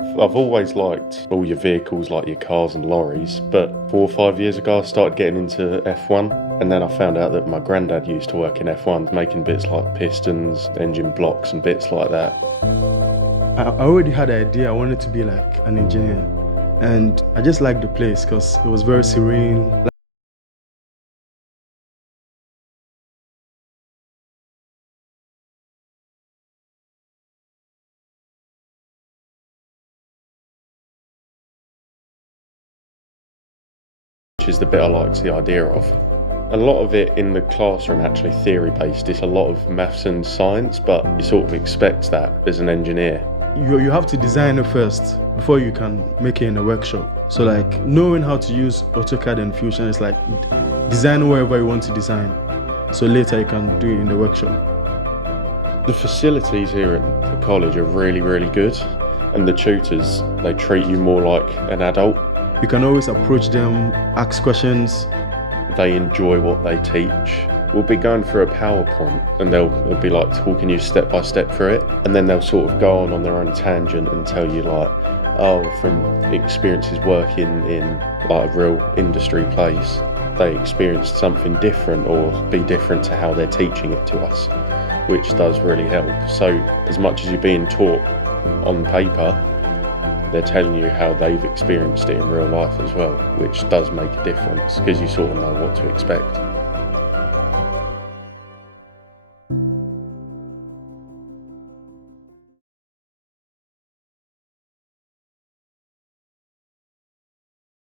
I've always liked all your vehicles, like your cars and lorries, but 4 or 5 years ago I started getting into F1, and then I found out that my granddad used to work in F1, making bits like pistons, engine blocks and bits like that. I already had an idea I wanted to be like an engineer, and I just liked the place because it was very serene. Which is the bit I liked the idea of. A lot of it in the classroom actually theory based. It's a lot of maths and science, but you sort of expect that as an engineer. You have to design it first before you can make it in a workshop. So like knowing how to use AutoCAD and Fusion is like design wherever you want to design. So later you can do it in the workshop. The facilities here at the college are really, really good, and the tutors, they treat you more like an adult. You can always approach them, ask questions. They enjoy what they teach. We'll be going through a PowerPoint and they'll be like talking you step by step through it, and then they'll sort of go on their own tangent and tell you like, oh, from experiences working in like a real industry place, they experienced something different or be different to how they're teaching it to us, which does really help. So as much as you're being taught on paper, they're telling you how they've experienced it in real life as well, which does make a difference because you sort of know what to expect.